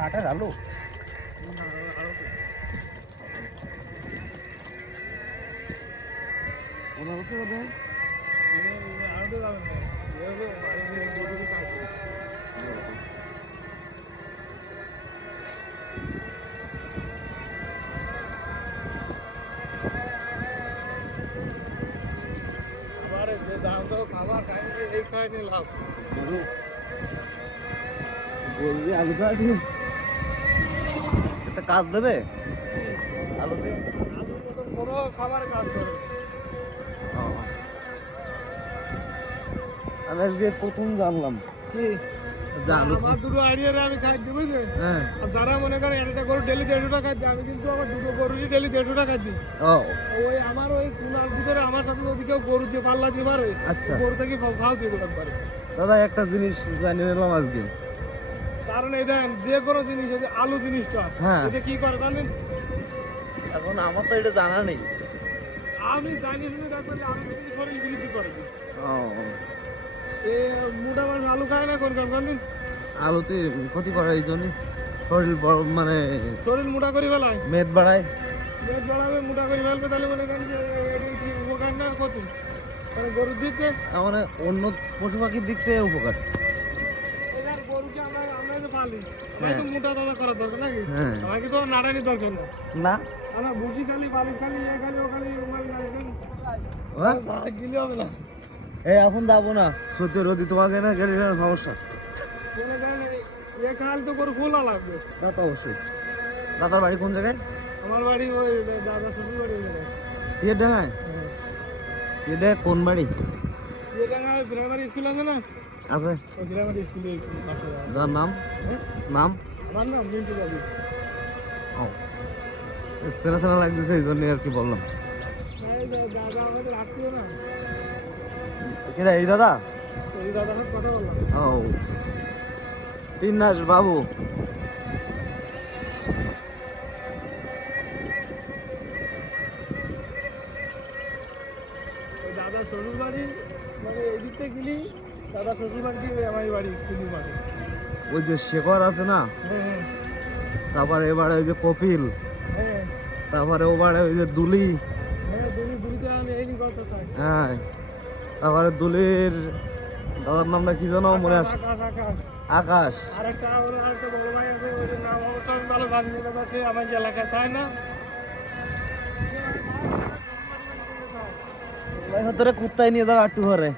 আটার আলু দাম তো খাবার খাইনি এই খাইনি লাভ বলবি আলু খাওয়া দিয়ে একটা কাজ দেবে আলু দিয়ে কোনো খাবার কাজ করে আমি আজকে প্রথম জানলাম কি আমার দুটো আইডিয়া আমি খাই দিই বুঝলেন হ্যাঁ আর যারা মনে করেন একটা গরু ডেলি 150 টাকা দিই আমি কিন্তু আমার দুটো গরুরই ডেলি 150 টাকা দিই ও ওই আমার ওই কুনার ভিতরে আমার সাথে যদি কেউ গরু দিয়ে পাল্লা দিয়ে পারে আচ্ছা গরু থেকে ভাও দিয়ে দেবেন পারে দাদা একটা জিনিস জানিয়ে নিলাম আজকে কারণ এই দেখেন যে কোনো জিনিস এই যে আলু জিনিসটা হ্যাঁ। এটা কি করে জানেন এখন আমার তো এটা জানা নেই আমি জানি শুনে দেখবেন আলু জিনিস শরীর বৃদ্ধি করে ও এ মোটা মানুষ আলু খায় না কোন কারণ জানেন আলুতে ক্ষতি করে এই জন্য শরীর বড় মানে শরীর মোটা করে ফেলায় মেদ বাড়ায় পেট বাড়াবে মোটা করে ফেলবে তাহলে মনে করেন যে এটা কি উপকার না ক্ষতি মানে গরুর দিকে মানে অন্য পশু পাখির দিক থেকে উপকার এবার গরুকে আমরা যে পালি হ্যাঁ। তো মোটা তাজা করার দরকার নাকি হ্যাঁ আমাকে তো নাড়ানি দরকার না না আমরা ভুসি খালি বালিশ খালি এ খালি ও খালি রুমাল খালি গিলে হবে না এই এখন যাবো না সত্যি রোদি তোমাকে না গেলে সমস্যা মনে করেন এ খাল তো গরু খোলা লাগবে তা তো অবশ্যই দাদার বাড়ি কোন জায়গায় আমার বাড়ি ওই দাদা শ্বশুর বাড়ি ওই জায়গায়। টিয়ের ডাঙায় এটা কোন বাড়ি যে জায়গায় প্রাইমারি স্কুল আছে না আছে ওই প্রাইমারি স্কুলে যার নাম নাম আমার নাম মিন্টু বাবু ও চেনা চেনা লাগতেছে এই জন্য আর কি বললাম দাদা আমাদের আত্মীয় না কেনা এই দাদা এই দাদার সাথে কথা বললাম ও তিন্নাস বাবু ওই দাদার শ্বশুর বাড়ি মানে এই দিক থেকে গেলি দাদা শ্বশুর বাড়ি দিয়ে আমার বাড়ি স্কুলের বাড়ি ওই যে শেখর আছে না হ্যাঁ তারপরে এবারে ওই যে কপিল হ্যাঁ তারপরে ওবারে ওই যে দুলি হ্যাঁ দুলিতে আমি এই নিয়ে গল্প চাই হ্যাঁ তারপরে দুলির দাদার নামটা কি জানো মনে আসছে আকাশ আকাশ আকাশ আরেকটা হলো আরেকটা বড় ভাই আছে ওই নাম অবশ্য আমি ভালো জানি না দাদা সে আমার এলাকায় তাই না তোরা কুত্তায় নিয়ে যাও একটু ঘরে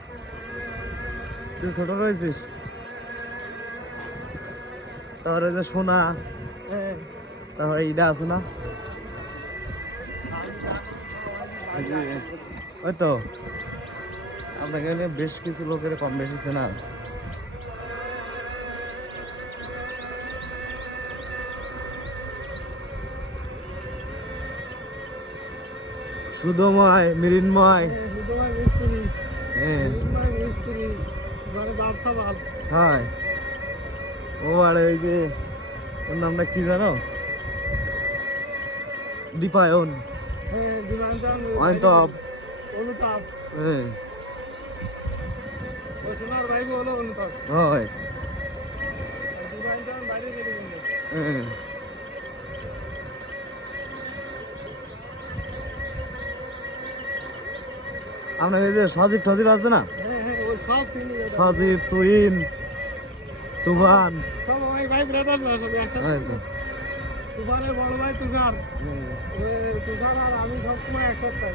তুই ছোট রয়েছিস তারপরে ওই যে সোনা হ্যাঁ তারপরে ইটা আছে না ওই তো আপনাকে এখানে বেশ কিছু লোকের কম বেশি চেনা আছে সুধময় মৃন্ময় সুতরাং মিস্ত্রি হ্যাঁ মিস্ত্রি মানে ব্যবসা ভালো হ্যাঁ ও আর ওই যে ওর নামটা কি জানো দীপায়ন হ্যাঁ বিমানটান অয়ন্তপ অনুতাপ হ্যাঁ ওই সোনার ভাই হলো অনুতাপ হয় বিমানটান বাইরে গেলে বললো হ্যাঁ আপনার এই যে সজীব টজীব আছে না হ্যাঁ হ্যাঁ ওই সব চিনি সজীব তুহিন তুফান সব ভাই ভাই ব্রাদার না সব একটা এই তো। তুফানের বড় ভাই তুষার হুম, ওই তুষার আর আমি সবসময় একসাথে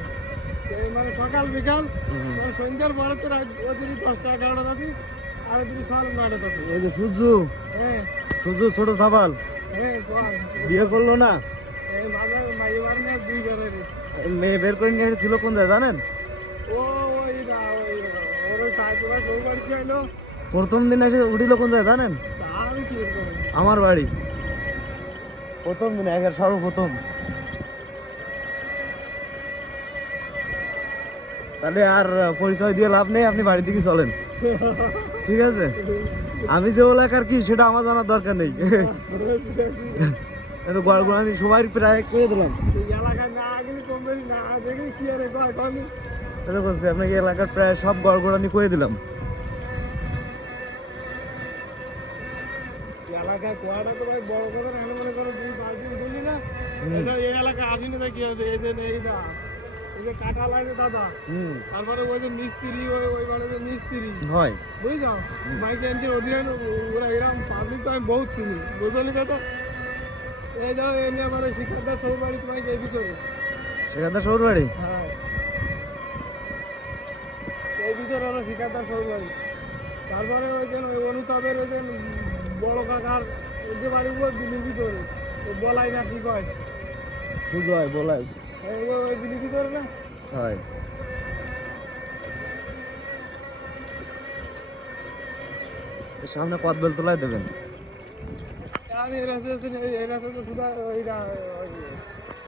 এই মানে সকাল বিকাল হুম। ওই সন্ধ্যার পরে তো ওই 10টা 11টা থাকি আর যদি সকাল 9টা থাকি ওই যে সূর্য হ্যাঁ ছোট সাবাল হ্যাঁ বল বিয়ে করলো না এই ভালো মাইবার নিয়ে দুই বেড়ে মেয়ে বের করে নিয়ে ছিল কোন জায়গায় জানেন ও ওই না ওই ওর ওই সাইকেল সব বাড়ি চাইলো প্রথম দিন এসে উঠিল কোন জায়গায় জানেন তা আমি কি করবো আমার বাড়ি প্রথম দিন একের সর্বপ্রথম তাহলে আর পরিচয় দিয়ে লাভ নেই আপনি বাড়ি থেকে চলেন ঠিক আছে আমি যে এলাকার কি সেটা আমার জানার দরকার নেই এত গড়গড়ানি সবাই প্রায় করে দিলাম এই এলাকায় না গেলে কমবেই না দেখে কি আরে কয় আমি এটা বলছি আপনাকে এলাকার প্রায় সব গড়গড়ানি করে দিলাম এলাকায় কাকা কুয়াটা তো ভাই বড় করে রাখলে মনে করো দুই বালতি বুঝলি না এটা এই এলাকায় আসিনি তো কি হয়েছে এই যে এইটা এই যে কাটা লাগে দাদা তারপরে ওই যে মিস্ত্রি ওই বাড়িতে মিস্ত্রি হয় বুঝলি তো বাইক এনজিন অধিকার ওরা এরকম পাবলিক তো আমি বহুত চিনি বুঝলি কথা এই যাও এনে আমার শিক্ষার্থী সব বাড়ি তোমাকে এই ভিতরে সেখানে সৌর বাড়ি হ্যাঁ এই ভিতরে হলো শিক্ষার্থী সব বাড়ি তারপরে ওই যে ওই অনুতাপের ওই যে বড় কাকার ওই যে বাড়ি বিলির ভিতরে ওই বলাই না কি কয় সুজয় বলাই ওই বিলির ভিতরে না হয় সামনে কত বেল তোলাই দেবেন আমি এই রাস্তা শুধু